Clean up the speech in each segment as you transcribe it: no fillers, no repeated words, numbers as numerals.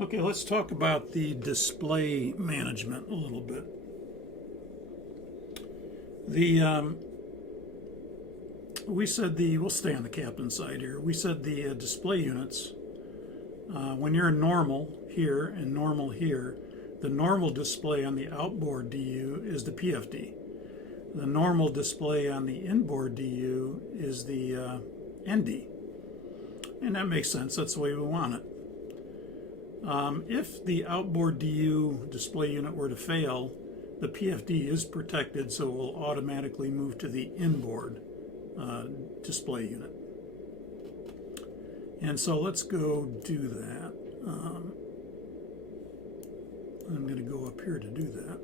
Okay, let's talk about the display management a little bit. We'll stay on the captain's side here. We said the display units, when you're in normal here and normal here, the normal display on the outboard DU is the PFD. The normal display on the inboard DU is the ND. And that makes sense, that's the way we want it. If the outboard DU display unit were to fail, the PFD is protected, so it will automatically move to the inboard display unit. And so let's go do that. I'm going to go up here to do that.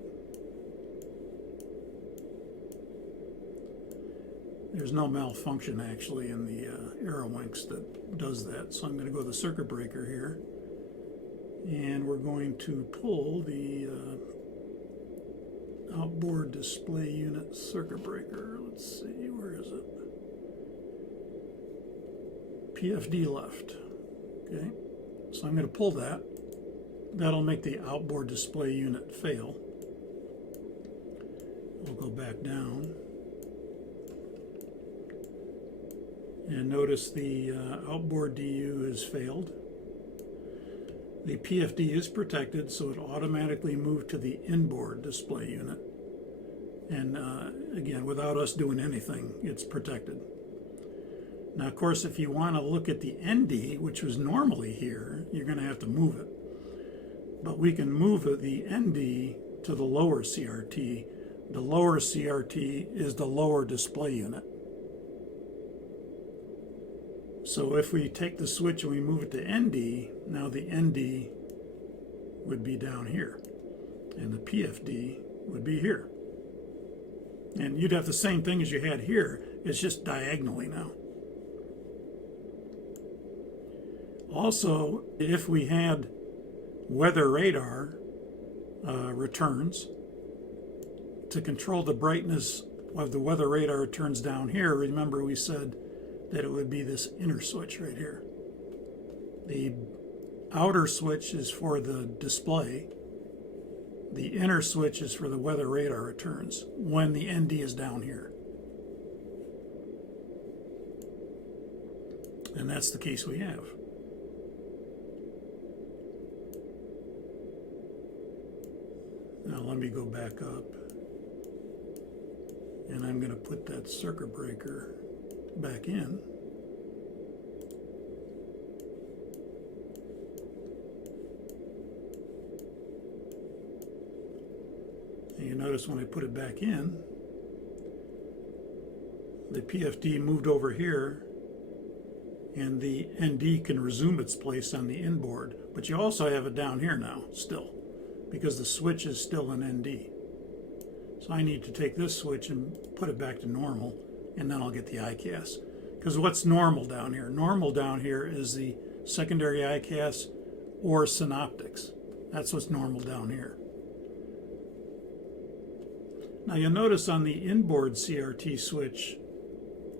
There's no malfunction actually in the AeroWinx that does that, so I'm going to go to the circuit breaker here. And we're going to pull the outboard display unit circuit breaker. Let's see, where is it? PFD left. Okay, so I'm going to pull that. That'll make the outboard display unit fail. We'll go back down. And notice the outboard DU has failed. The PFD is protected, so it automatically moved to the inboard display unit. And again, without us doing anything, it's protected. Now, of course, if you want to look at the ND, which was normally here, you're going to have to move it. But we can move the ND to the lower CRT. The lower CRT is the lower display unit. So if we take the switch and we move it to ND, now the ND would be down here, and the PFD would be here. And you'd have the same thing as you had here, it's just diagonally now. Also, if we had weather radar returns, to control the brightness of the weather radar returns down here, remember we said that it would be this inner switch right here. The outer switch is for the display. The inner switch is for the weather radar returns when the ND is down here. And that's the case we have. Now let me go back up. And I'm going to put that circuit breaker back in. And you notice when I put it back in, the PFD moved over here and the ND can resume its place on the inboard. But you also have it down here now still, because the switch is still an ND. So I need to take this switch and put it back to normal, and then I'll get the EICAS. Because what's normal down here? Normal down here is the secondary EICAS or synoptics. That's what's normal down here. Now you'll notice on the inboard CRT switch,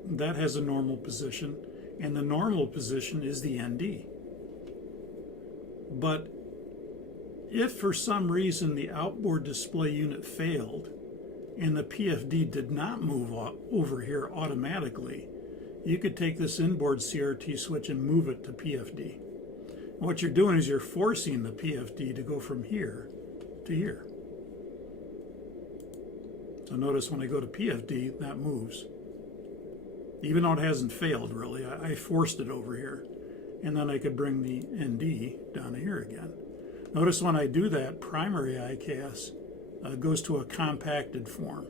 that has a normal position, and the normal position is the ND. But if for some reason the outboard display unit failed, and the PFD did not move over here automatically, you could take this inboard CRT switch and move it to PFD. And what you're doing is you're forcing the PFD to go from here to here. So notice when I go to PFD, that moves. Even though it hasn't failed really, I forced it over here. And then I could bring the ND down to here again. Notice when I do that, primary EICAS goes to a compacted form.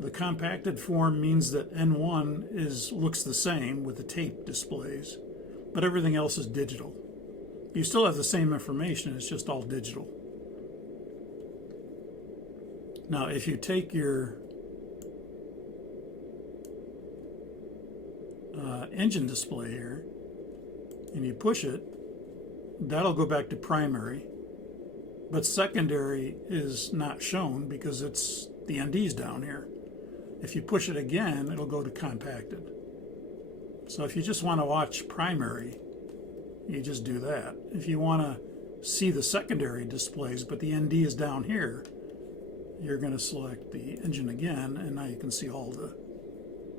The compacted form means that N1 looks the same with the tape displays, but everything else is digital. You still have the same information, it's just all digital. Now if you take your engine display here and you push it, that'll go back to primary. But secondary is not shown because it's the ND's down here. If you push it again, it'll go to compacted. So if you just want to watch primary, you just do that. If you want to see the secondary displays, but the ND is down here, you're going to select the engine again, and now you can see all the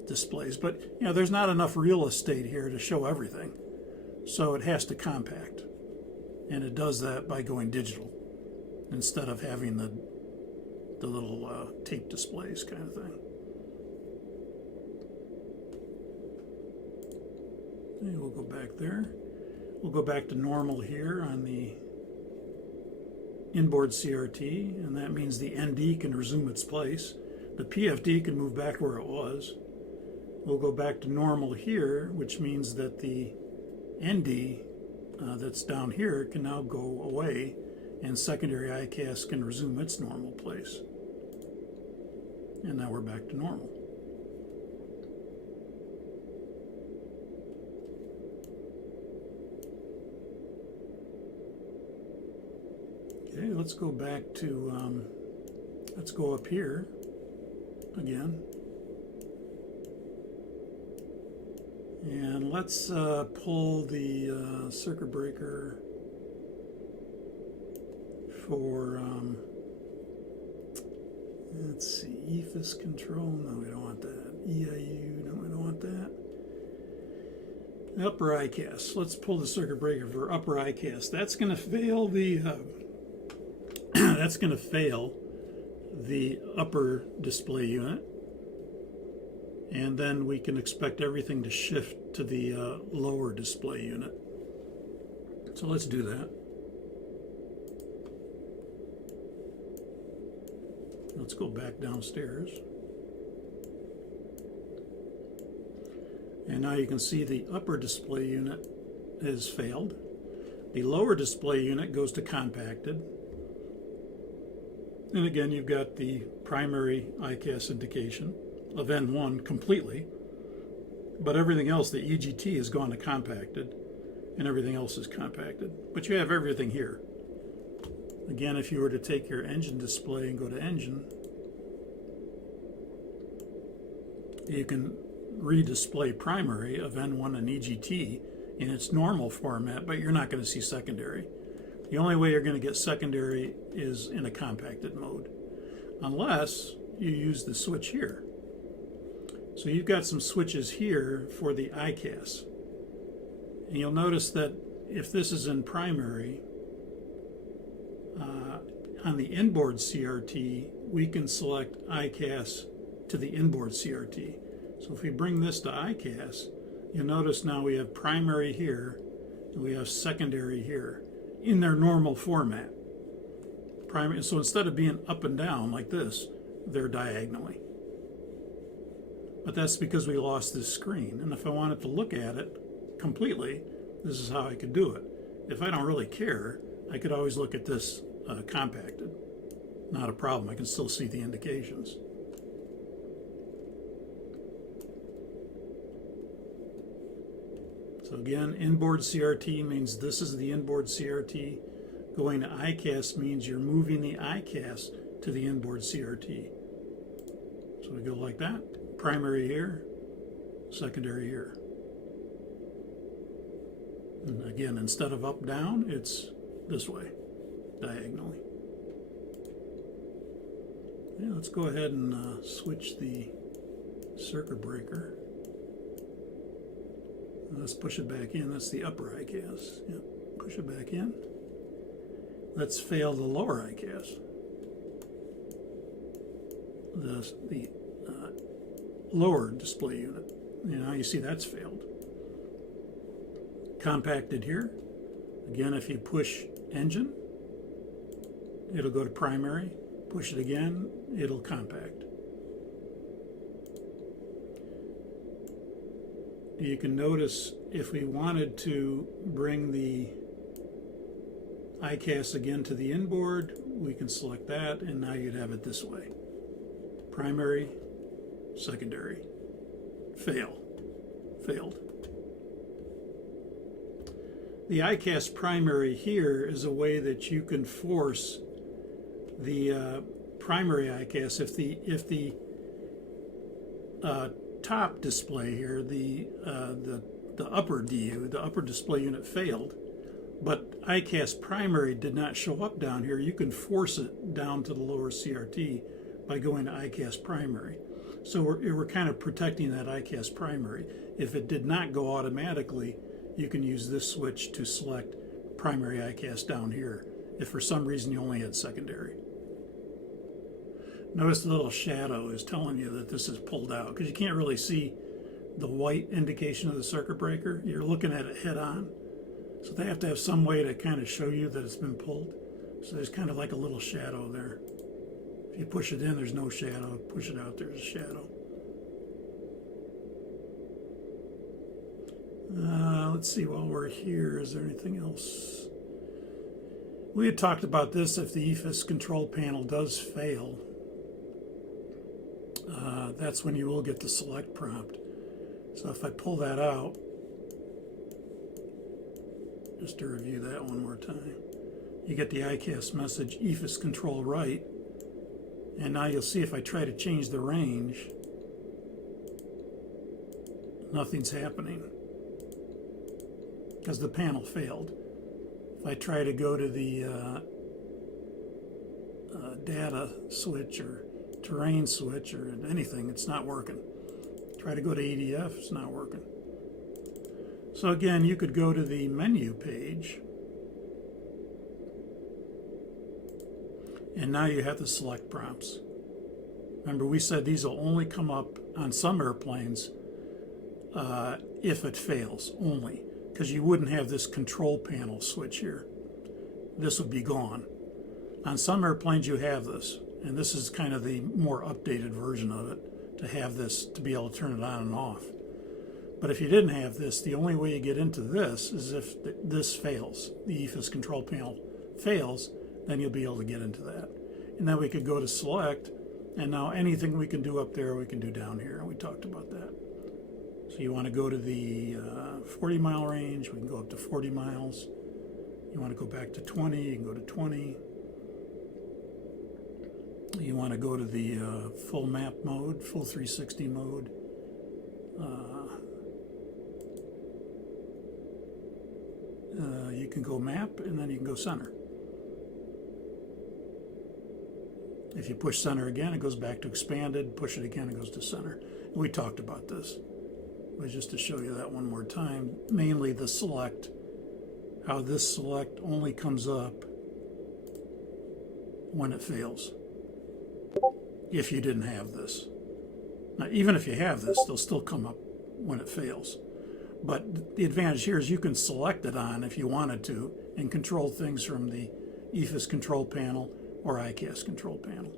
displays. But you know, there's not enough real estate here to show everything, so it has to compact, and it does that by going digital instead of having the little tape displays kind of thing. And we'll go back there. We'll go back to normal here on the Inboard CRT, and that means the ND can resume its place. The PFD can move back where it was. We'll go back to normal here, which means that the ND that's down here can now go away, and secondary EICAS can resume its normal place. And now we're back to normal. Okay, let's go back to, let's go up here again. And let's pull the circuit breaker for, let's see, EFIS control. No, we don't want that. EIU, no, we don't want that. Upper EICAS. Let's pull the circuit breaker for upper EICAS. That's going to fail the that's going to fail the upper display unit, and then we can expect everything to shift to the lower display unit. So let's do that. Let's go back downstairs. And now you can see the upper display unit has failed. The lower display unit goes to compacted. And again, you've got the primary EICAS indication of N1 completely, but everything else, the EGT, has gone to compacted, and everything else is compacted. But you have everything here. Again, if you were to take your engine display and go to engine, you can redisplay primary of N1 and EGT in its normal format, but you're not going to see secondary. The only way you're going to get secondary is in a compacted mode, unless you use the switch here. So you've got some switches here for the EICAS. And you'll notice that if this is in primary, on the Inboard CRT, we can select EICAS to the Inboard CRT. So if we bring this to EICAS, you'll notice now we have primary here, and we have secondary here, in their normal format. Primary, so instead of being up and down like this, they're diagonally. But that's because we lost this screen. And if I wanted to look at it completely, this is how I could do it. If I don't really care, I could always look at this compacted. Not a problem, I can still see the indications. So again, Inboard CRT means this is the Inboard CRT. Going to EICAS means you're moving the EICAS to the Inboard CRT. So we go like that. Primary here, secondary here. And again, instead of up, down, it's this way, diagonally. Yeah, let's go ahead and switch the circuit breaker. Let's push it back in. That's the upper EICAS. Yep. Push it back in. Let's fail the lower EICAS. The lower display unit. Now you see that's failed. Compacted here. Again, if you push engine, it'll go to primary. Push it again, it'll compact. You can notice if we wanted to bring the EICAS again to the inboard, we can select that, and now you'd have it this way. Primary, secondary, failed. The EICAS primary here is a way that you can force the primary EICAS if the top display here, the upper DU, the upper display unit failed, But EICAS primary did not show up down here. You can force it down to the lower CRT by going to EICAS primary. So we're kind of protecting that EICAS primary. If it did not go automatically, you can use this switch to select primary EICAS down here if for some reason you only had secondary. Notice the little shadow is telling you that this is pulled out because you can't really see the white indication of the circuit breaker. You're looking at it head on. So they have to have some way to kind of show you that it's been pulled. So there's kind of like a little shadow there. If you push it in, there's no shadow. Push it out, there's a shadow. Let's see, while we're here, is there anything else? We had talked about this. If the EFIS control panel does fail, that's when you will get the select prompt. So if I pull that out, just to review that one more time, you get the EICAS message, EFIS control right, and now you'll see if I try to change the range, nothing's happening because the panel failed. If I try to go to the data switch or terrain switch or anything, it's not working. Try to go to EDF, it's not working. So again, you could go to the menu page, and now you have the select prompts. Remember, we said these will only come up on some airplanes if it fails only, because you wouldn't have this control panel switch here. This would be gone. On some airplanes you have this, and this is kind of the more updated version of it, to have this, to be able to turn it on and off. But if you didn't have this, the only way you get into this is if this fails. The EFIS control panel fails, then you'll be able to get into that. And then we could go to select, and now anything we can do up there, we can do down here. We talked about that. So you want to go to the 40-mile range, we can go up to 40 miles. You want to go back to 20, you can go to 20. You want to go to the full map mode, full 360 mode. You can go map, and then you can go center. If you push center again, it goes back to expanded. Push it again, it goes to center. And we talked about this. But just to show you that one more time, mainly the select, how this select only comes up when it fails. If you didn't have this. Now, even if you have this, they'll still come up when it fails. But the advantage here is you can select it on if you wanted to and control things from the EFIS control panel or EICAS control panel.